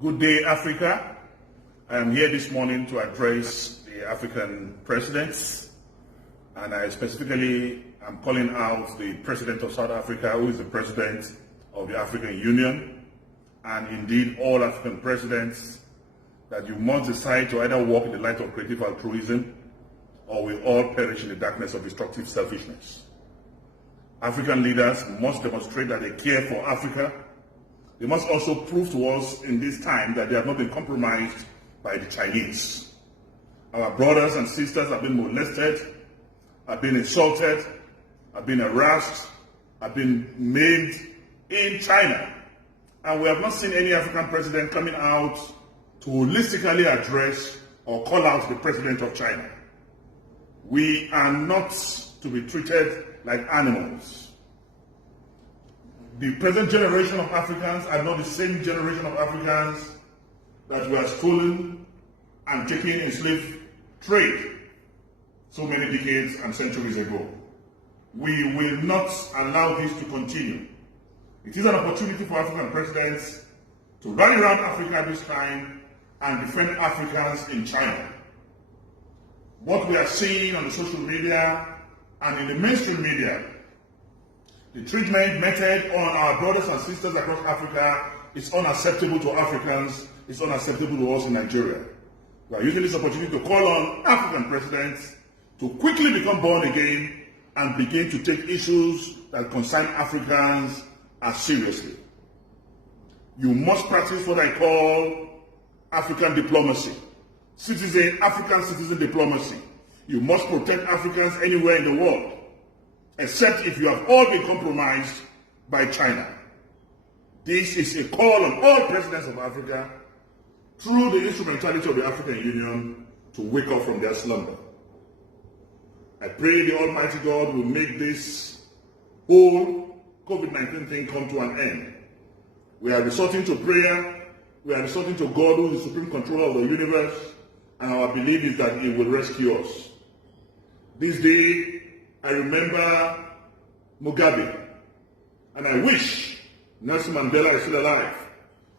Good day, Africa. I am here this morning to address the African presidents, and I specifically am calling out the President of South Africa, who is the President of the African Union, and indeed all African presidents, that you must decide to either walk in the light of creative altruism or we all perish in the darkness of destructive selfishness. African leaders must demonstrate that they care for Africa. They must also prove to us in this time that they have not been compromised by the Chinese. Our brothers and sisters have been molested, have been insulted, have been harassed, have been maimed in China. And we have not seen any African president coming out to holistically address or call out the president of China. We are not to be treated like animals. The present generation of Africans are not the same generation of Africans that were stolen and taken in slave trade so many decades and centuries ago. We will not allow this to continue. It is an opportunity for African presidents to rally around Africa at this time and defend Africans in China. What we are seeing on the social media and in the mainstream media, the treatment meted on our brothers and sisters across Africa is unacceptable to Africans, it's unacceptable to us in Nigeria. We are using this opportunity to call on African presidents to quickly become born again and begin to take issues that concern Africans as seriously. You must practice what I call African diplomacy, African citizen diplomacy. You must protect Africans anywhere in the world, except if you have all been compromised by China. This is a call on all presidents of Africa, through the instrumentality of the African Union, to wake up from their slumber. I pray the Almighty God will make this whole COVID-19 thing come to an end. We are resorting to prayer, we are resorting to God, who is the supreme controller of the universe, and our belief is that He will rescue us. This day, I remember Mugabe, and I wish Nelson Mandela is still alive.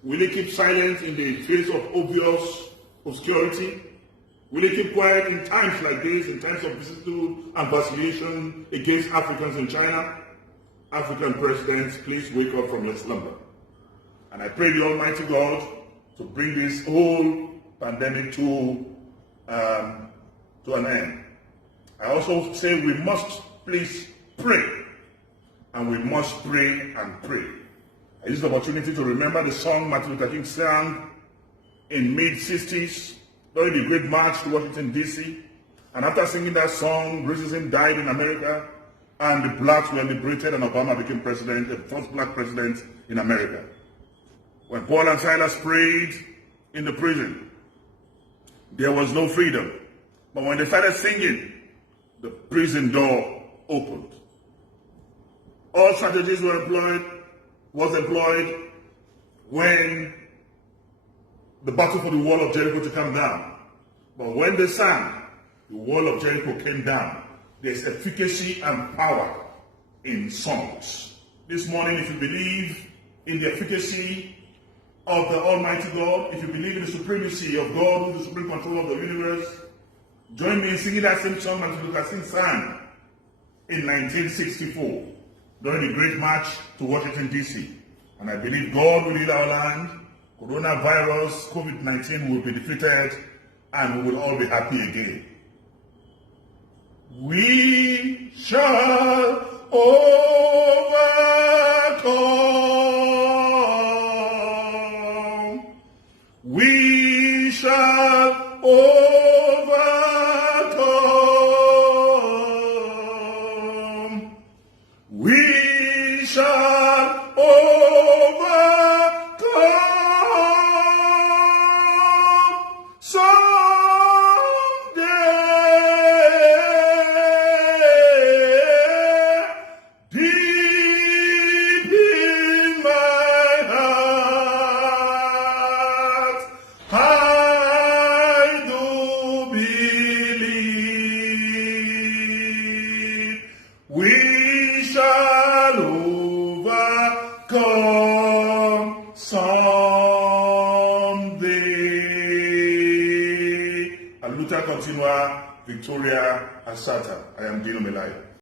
Will he keep silent in the face of obvious obscurity? Will he keep quiet in times like this, in times of vicissitude and vacillation against Africans in China? African presidents, please wake up from your slumber. And I pray the Almighty God to bring this whole pandemic to an end. I also say we must please pray, and we must pray and pray. I use the opportunity to remember the song Martin Luther King sang in mid-60s during the Great March to Washington, D.C. And after singing that song, racism died in America, and the blacks were liberated, and Obama became president, the first black president in America. When Paul and Silas prayed in the prison, there was no freedom. But when they started singing, the prison door opened. All strategies was employed when the battle for the wall of Jericho to come down. But when they sang, the wall of Jericho came down. There's efficacy and power in songs. This morning, if you believe in the efficacy of the Almighty God, if you believe in the supremacy of God, who is the supreme controller of the universe, join me in singing that same song Martin Luther King sang in 1964 during the Great March to Washington, D.C. And I believe God will heal our land, coronavirus, COVID-19 will be defeated, and we will all be happy again. We shall overcome. We shall overcome. We shall overcome someday. Deep in my heart, I know Aluta continua, Victoria Asata. I am Dino.